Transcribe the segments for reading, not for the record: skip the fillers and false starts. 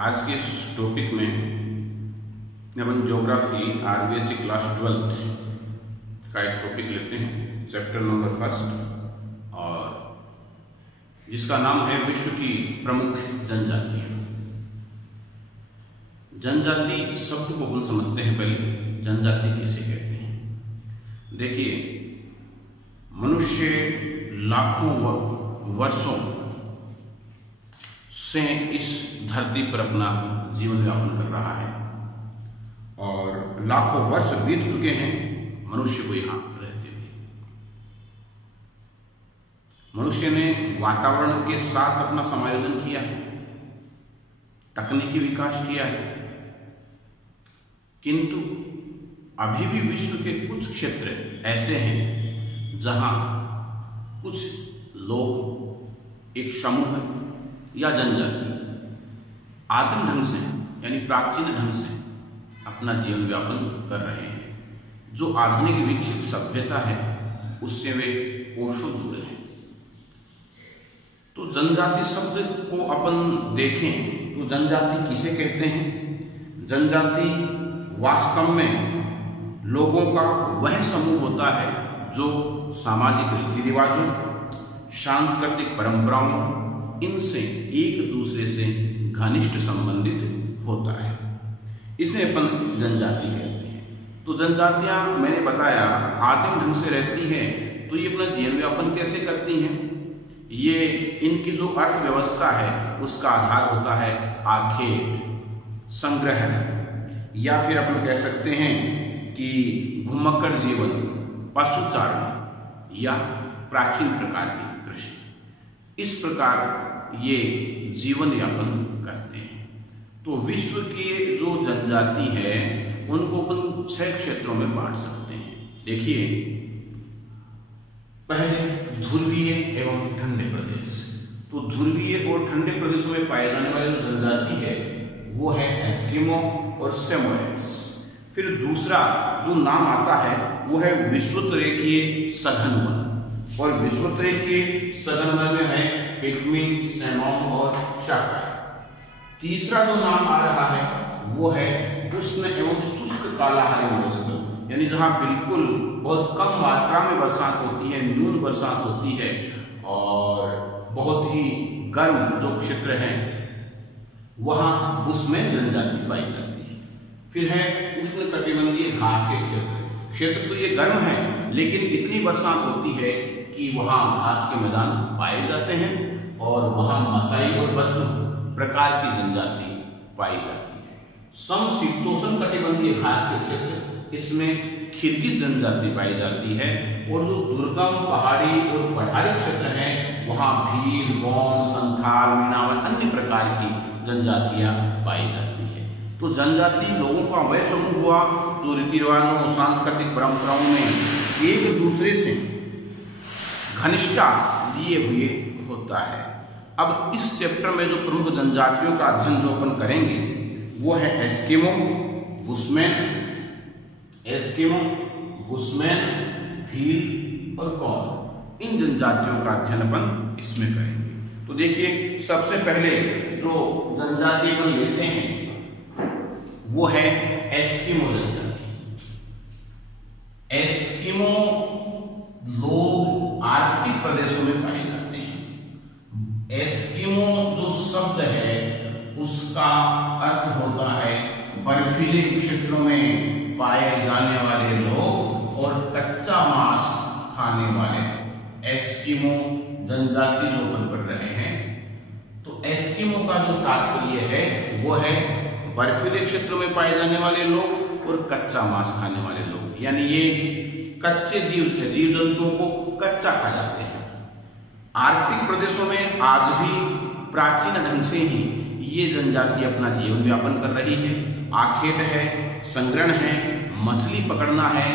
आज के इस टॉपिक में अपन ज्योग्राफी आरबीएससी क्लास 12th का एक टॉपिक लेते हैं, चैप्टर नंबर 1 और जिसका नाम है विश्व की प्रमुख जनजातियां। जनजाति शब्द को अपन समझते हैं। पहले जनजाति किसे कहते हैं? देखिए, मनुष्य लाखों वर्षों से इस धरती पर अपना जीवन यापन कर रहा है और लाखों वर्ष बीत चुके हैं मनुष्य को यहाँ रहते हुए। मनुष्य ने वातावरण के साथ अपना समायोजन किया है, तकनीकी विकास किया है, किंतु अभी भी विश्व के कुछ क्षेत्र ऐसे हैं जहाँ कुछ लोग, एक समूह या जनजाति आदिम ढंग से यानी प्राचीन ढंग से अपना जीवन यापन कर रहे हैं। जो आधुनिक विकसित सभ्यता है उससे वे कोसों दूर हैं। तो जनजाति शब्द को अपन देखें तो जनजाति किसे कहते हैं? जनजाति वास्तव में लोगों का वह समूह होता है जो सामाजिक रीति रिवाजों, सांस्कृतिक परंपराओं, इनसे एक दूसरे से घनिष्ठ संबंधित होता है। इसे अपन जनजाति कहते हैं। तो जनजातियां मैंने बताया आदिम ढंग से रहती हैं, तो ये अपना जीवन व्यापन कैसे करती हैं? ये इनकी जो अर्थव्यवस्था है उसका आधार होता है आखेट, संग्रहण, या फिर अपन कह सकते हैं कि घुमक्कड़ जीवन, पशुचारण या प्राचीन प्रकार की कृषि। इस प्रकार ये जीवन यापन करते हैं। तो विश्व की जो जनजाति है उनको अपन 6 क्षेत्रों में बांट सकते हैं। देखिए, पहले ध्रुवीय एवं ठंडे प्रदेश। तो ध्रुवीय और ठंडे प्रदेशों में पाए जाने वाली जो जनजाति है वो है एस्किमो और सेमोयड्स। फिर दूसरा जो नाम आता है वो है विषुवतरेखीय सघन वन, और विषुवतरेखीय सघन वन में है पिग्मी, सैमोन और शाकाई। तीसरा जो नाम आ रहा है वो है उष्ण एवं शुष्क कालाहारी मरुस्थल, यानी जहां बिल्कुल बहुत कम मात्रा में बरसात होती है, न्यून बरसात होती है और बहुत ही गर्म जो क्षेत्र है वहां उसमें जनजाति पाई जाती है। फिर है उष्ण कटिबंधीय घास के क्षेत्र तो ये गर्म है लेकिन इतनी बरसात होती है कि वहां घास के मैदान पाए जाते हैं और वहां मसाई और बद्दू प्रकार की जनजाति पाई जाती है। समशीतोष्ण कटिबंधीय घास के क्षेत्र, इसमें खिरगी जनजाति पाई जाती है, और जो दुर्गम पहाड़ी और पठारी क्षेत्र है वहां भील, गौंड, संथाल, मीनावर, अन्य प्रकार की जनजातियां पाई जाती है। तो जनजाति लोगों का वह समूह हुआ जो रीति रिवाजों, सांस्कृतिक परंपराओं में एक दूसरे से घनिष्ठता लिए हुए होता है। अब इस चैप्टर में जो प्रमुख जनजातियों का अध्ययन जो अपन करेंगे वो है एस्किमो, बुशमैन, भील और गौंड। इन जनजातियों का अध्ययन अपन इसमें करेंगे। तो देखिए, सबसे पहले जो जनजाति अपन लेते हैं वो है एस्किमो जनजाति। एस्किमो लोग आर्कटिक प्रदेशों में पाए जाते हैं। एस्किमो जो शब्द है उसका अर्थ होता है बर्फीले क्षेत्रों में पाए जाने वाले लोग और कच्चा मांस खाने वाले। एस्किमो जनजाति जो अपन पढ़ रहे हैं, तो एस्किमो का जो तात्पर्य है वो है बर्फीले क्षेत्रों में पाए जाने वाले लोग और कच्चा मांस खाने वाले लोग, यानी ये कच्चे जीव जंतुओं को कच्चा खा जाते हैं। आर्कटिक प्रदेशों में आज भी प्राचीन ढंग से ही ये जनजाति अपना जीवन यापन कर रही है। आखेट है, संग्रहण है, मछली पकड़ना है,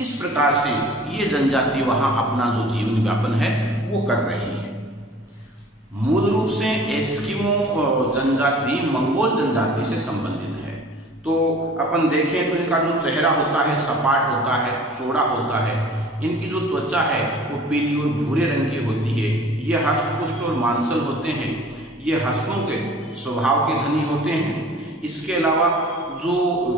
इस प्रकार से ये जनजाति वहां अपना जो जीवन यापन है वो कर रही है। मूल रूप से एस्किमो जनजाति मंगोल जनजाति से संबंधित है। तो अपन देखें तो इनका जो चेहरा होता है सपाट होता है, चौड़ा होता है। इनकी जो त्वचा है वो पीली और भूरे रंग की होती है। ये हष्टपुष्ट और मांसल होते हैं। ये हंसों के स्वभाव के धनी होते हैं। इसके अलावा जो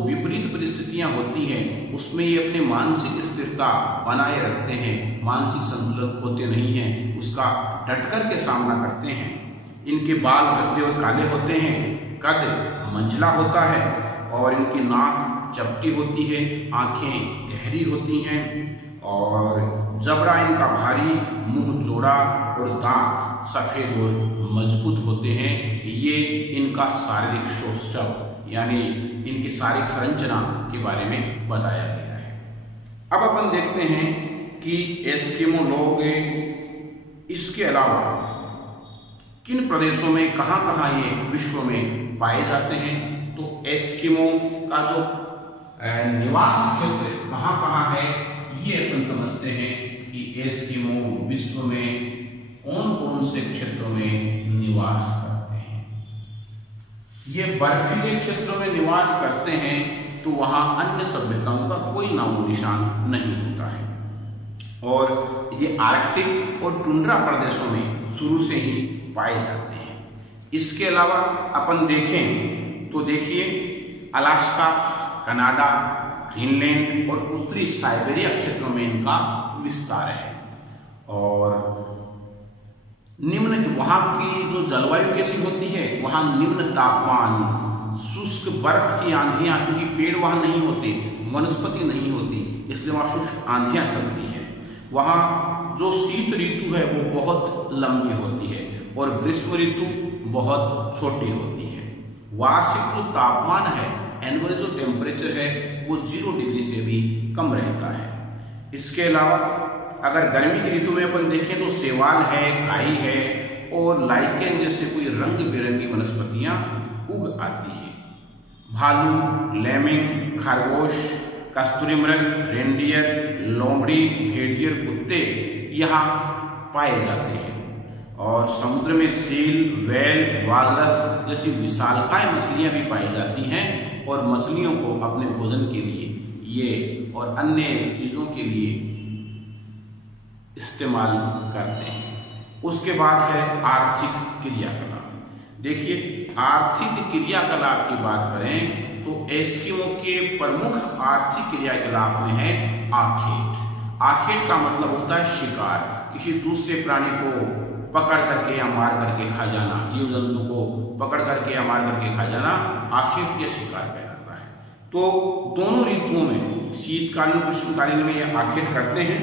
विपरीत परिस्थितियां होती हैं उसमें ये अपने मानसिक स्थिरता बनाए रखते हैं, मानसिक संतुलन खोते नहीं हैं, उसका डटकर के सामना करते हैं। इनके बाल भद्दे और काले होते हैं, कद मंझला होता है और इनकी नाक चपटी होती है, आंखें गहरी होती हैं और जबड़ा इनका भारी, मुंह चौड़ा और दांत सफेद और मजबूत होते हैं। ये इनका शारीरिक सौष्ठव यानी इनकी शारीरिक संरचना के बारे में बताया गया है। अब अपन देखते हैं कि एस्किमो लोग इसके अलावा किन प्रदेशों में कहाँ ये विश्व में पाए जाते हैं। तो एस्किमो का जो निवास क्षेत्र कहाँ है ये अपन समझते हैं कि एस्किमो विश्व में कौन कौन से क्षेत्रों में निवास करते हैं। ये बर्फीले क्षेत्रों में निवास करते हैं तो वहां अन्य सभ्यताओं का कोई नामो निशान नहीं होता है और ये आर्कटिक और टुंड्रा प्रदेशों में शुरू से ही पाए जाते हैं। इसके अलावा अपन देखें तो देखिए अलास्का, कनाडा, ग्रीनलैंड और उत्तरी साइबेरिया क्षेत्रों में इनका विस्तार है और निम्न वहां की जो जलवायु कैसी होती है, वहां निम्न तापमान, शुष्क बर्फ की आंधियां, क्योंकि पेड़ वहां नहीं होते, वनस्पति नहीं होती, इसलिए वहां शुष्क आंधियां चलती है। वहां जो शीत ऋतु है वो बहुत लंबी होती है और ग्रीष्म ऋतु बहुत छोटी होती है। वार्षिक जो तापमान है, एनुअल जो टेम्परेचर है वो 0 डिग्री से भी कम रहता है। इसके अलावा अगर गर्मी की ऋतु में अपन देखें तो शैवाल है, काई है और लाइकेन जैसे कोई रंग बिरंगी वनस्पतियां उग आती है। भालू, लेमिंग, खरगोश, कस्तूरी मृग, रेंडियर, लोमड़ी, भेड़ियर, कुत्ते यहाँ पाए जाते हैं और समुद्र में सील, व्हेल, वालरस जैसी विशालकाय मछलियां भी पाई जाती हैं और मछलियों को अपने भोजन के लिए ये और अन्य चीजों के लिए इस्तेमाल करते हैं। उसके बाद है आर्थिक क्रियाकलाप। देखिए आर्थिक क्रियाकलाप की बात करें तो एस्किमो के प्रमुख आर्थिक क्रियाकलाप में है आखेट। आखेट का मतलब होता है शिकार, किसी दूसरे प्राणी को पकड़ करके या मार करके खा जाना, जीव जंतु को पकड़ करके या मार करके खा जाना आखेट या शिकार कहलाता है। तो दोनों ऋतुओं में, शीतकालीन ग्रीष्मकालीन में यह आखेट करते हैं,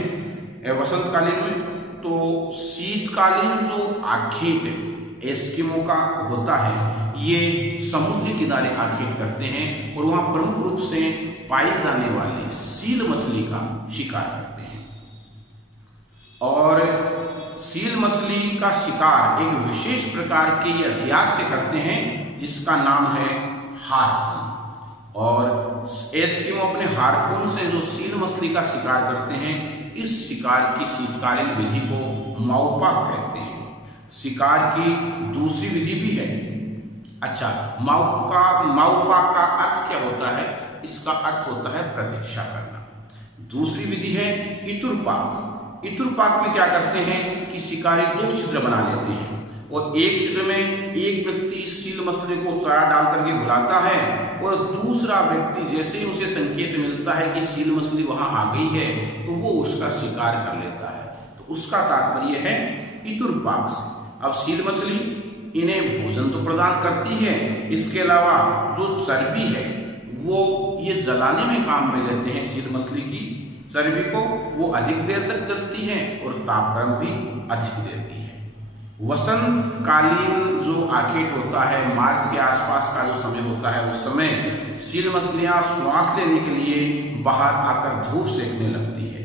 वसंतकालीन में। तो शीतकालीन जो आखेट एस्किमो का होता है ये समुद्री किनारे आखेट करते हैं और वहां प्रमुख रूप से पाई जाने वाली सील मछली का शिकार करते हैं। और सील मछली का शिकार एक विशेष प्रकार के हथियार से करते हैं जिसका नाम है हार्पून। और एस्किमो अपने हार्पून से जो सील मछली का शिकार करते हैं, इस शिकार की शीतकालीन विधि को माउपाक कहते हैं। शिकार की दूसरी विधि भी है। अच्छा, माउपाक का अर्थ क्या होता है? इसका अर्थ होता है प्रतीक्षा करना। दूसरी विधि है इतुरपाक। इतुरपाक में क्या करते हैं कि शिकारी 2 छिद्र बना लेते हैं और एक छिद्र में एक व्यक्ति सील मछली को चारा डाल करके बुलाता है और दूसरा व्यक्ति जैसे ही उसे संकेत मिलता है कि सील मछली वहां आ गई है तो वो उसका शिकार कर लेता है। तो उसका तात्पर्य है इतुरपाक से। अब सील मछली इन्हें भोजन तो प्रदान करती है, इसके अलावा जो चर्बी है वो ये जलाने में काम में लेते हैं। सील मछली की चर्बी को वो अधिक देर तक जलती है और तापक्रम भी अधिक देती है। वसंतकालीन जो आखेट होता है, मार्च के आसपास का जो समय होता है, उस समय सील मछलियां श्वास लेने के लिए बाहर आकर धूप सेकने लगती है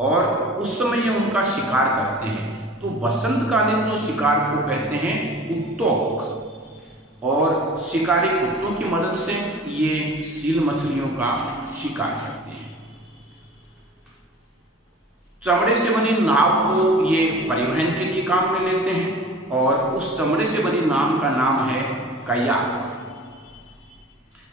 और उस समय ये उनका शिकार करते हैं। तो वसंतकालीन जो शिकार को कहते हैं उत्तोक, और शिकारी कुत्तों की मदद से ये सील मछलियों का शिकार करते हैं। चमड़े से बनी नाव को ये परिवहन के लिए काम में लेते हैं और उस चमड़े से बनी नाव का नाम है कयाक।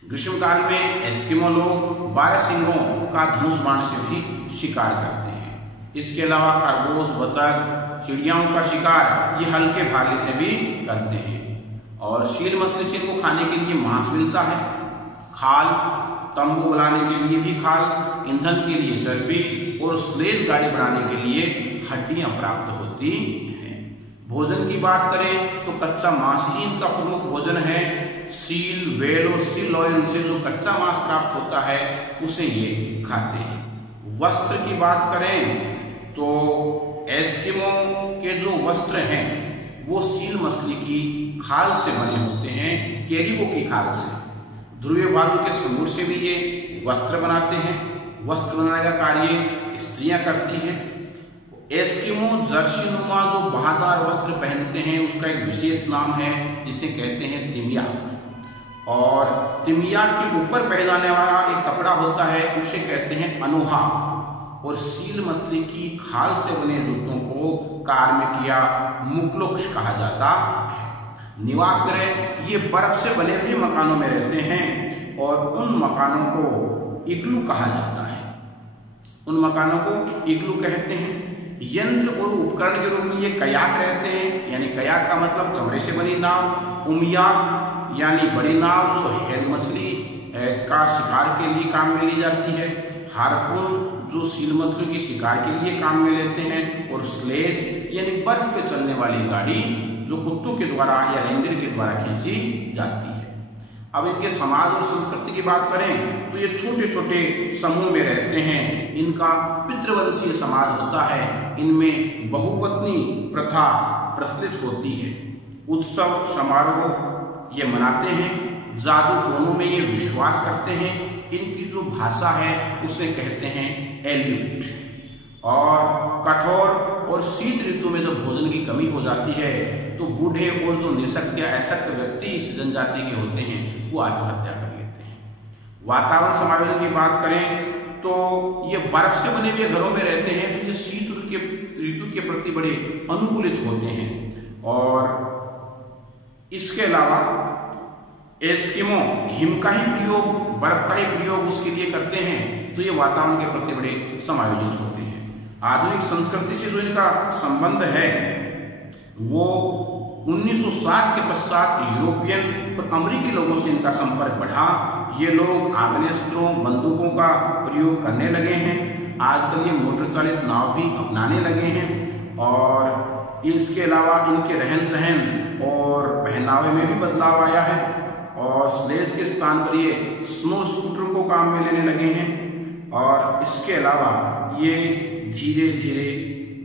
ग्रीष्मकाल में एस्किमो लोग 12 सिंगों का धनुष बाण से भी शिकार करते हैं। इसके अलावा खरगोश, बतख, चिड़ियाओं का शिकार ये हल्के भाले से भी करते हैं। और सील मछली से इनको खाने के लिए मांस मिलता है, खाल, तंबू बनाने के लिए भी खाल, ईंधन के लिए चर्बी और स्लेज गाड़ी बनाने के लिए हड्डियां प्राप्त होती हैं। भोजन की बात करें तो कच्चा मांस ही इनका प्रमुख भोजन है। सील, व्हेल और सील ऑयल से जो कच्चा मांस प्राप्त होता है उसे ये खाते हैं। वस्त्र की बात करें तो एस्किमो के जो वस्त्र हैं वो सील मछली की खाल से बने होते हैं, कैरिबो की खाल से। ध्रुवीय बालू के समूह से भी ये वस्त्र बनाते हैं। वस्त्र बनाने का कार्य स्त्रियां करती हैं। एस्किमो जर्सी नुमा जो बहादार वस्त्र पहनते हैं उसका एक विशेष नाम है जिसे कहते हैं तिमियाक। और तिमियाक के ऊपर पहने जाने वाला एक कपड़ा होता है उसे कहते हैं अनुहाक। और सील मछली की खाल से बने जूतों को कार्मिकिया मुक्लोक्ष कहा जाता है। निवास गृह ये बर्फ से बने हुए मकानों में रहते हैं और उन मकानों को इग्लू कहा जाता है। उन मकानों को इग्लू कहते हैं। यंत्र और उपकरण के रूप में ये कयाक रहते हैं, यानी कयाक का मतलब चमड़े से बनी नाव। उमियाक यानी बड़ी नाव जो हेल मछली का शिकार के लिए काम में ली जाती है। हार्पून जो सील मछलियों के शिकार के लिए काम में लेते हैं। और स्लेज यानी बर्फ पे चलने वाली गाड़ी जो कुत्तों के द्वारा या रेंडियर के द्वारा खींची जाती है। अब इनके समाज और संस्कृति की बात करें तो ये छोटे छोटे समूह में रहते हैं। इनका पितृवंशीय समाज होता है। इनमें बहुपत्नी प्रथा प्रचलित होती है। उत्सव समारोह ये मनाते हैं। जादू टोनों में ये विश्वास करते हैं। इनकी जो भाषा है उसे कहते हैं एल्यूट। और कठोर और शीत ऋतु में जब भोजन की कमी हो जाती है तो बूढ़े और जो निःशक्त या अशक्त व्यक्ति इस जनजाति के होते हैं वो आत्महत्या कर लेते हैं। वातावरण समायोजन की बात करें तो ये बर्फ से बने हुए घरों में रहते हैं तो ये शीत ऋतु के प्रति बड़े अनुकूलित होते हैं। और इसके अलावा एस्किमो हिम का ही प्रयोग, बर्फ का ही प्रयोग उसके लिए करते हैं तो ये वातावरण के प्रति बड़े समायोजित होते हैं। आधुनिक संस्कृति से जो इनका संबंध है वो 1960 के पश्चात यूरोपियन और अमेरिकी लोगों से इनका संपर्क बढ़ा। ये लोग आग्नेयास्त्रों, बंदूकों का प्रयोग करने लगे हैं। आजकल ये मोटर चालित नाव भी अपनाने लगे हैं। और इसके अलावा इनके रहन सहन और पहनावे में भी बदलाव आया है। और स्लेज के स्थान पर ये स्नो स्कूटर को काम में लेने लगे हैं। और इसके अलावा ये धीरे धीरे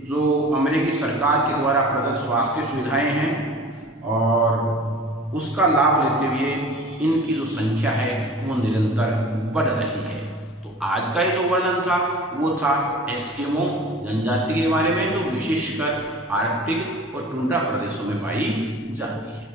जो अमेरिकी सरकार के द्वारा प्रदत्त स्वास्थ्य सुविधाएं हैं और उसका लाभ लेते हुए इनकी जो संख्या है वो निरंतर बढ़ रही है। तो आज का ये जो वर्णन था वो था एस्किमो जनजाति के बारे में जो विशेषकर आर्कटिक और टुंड्रा प्रदेशों में पाई जाती है।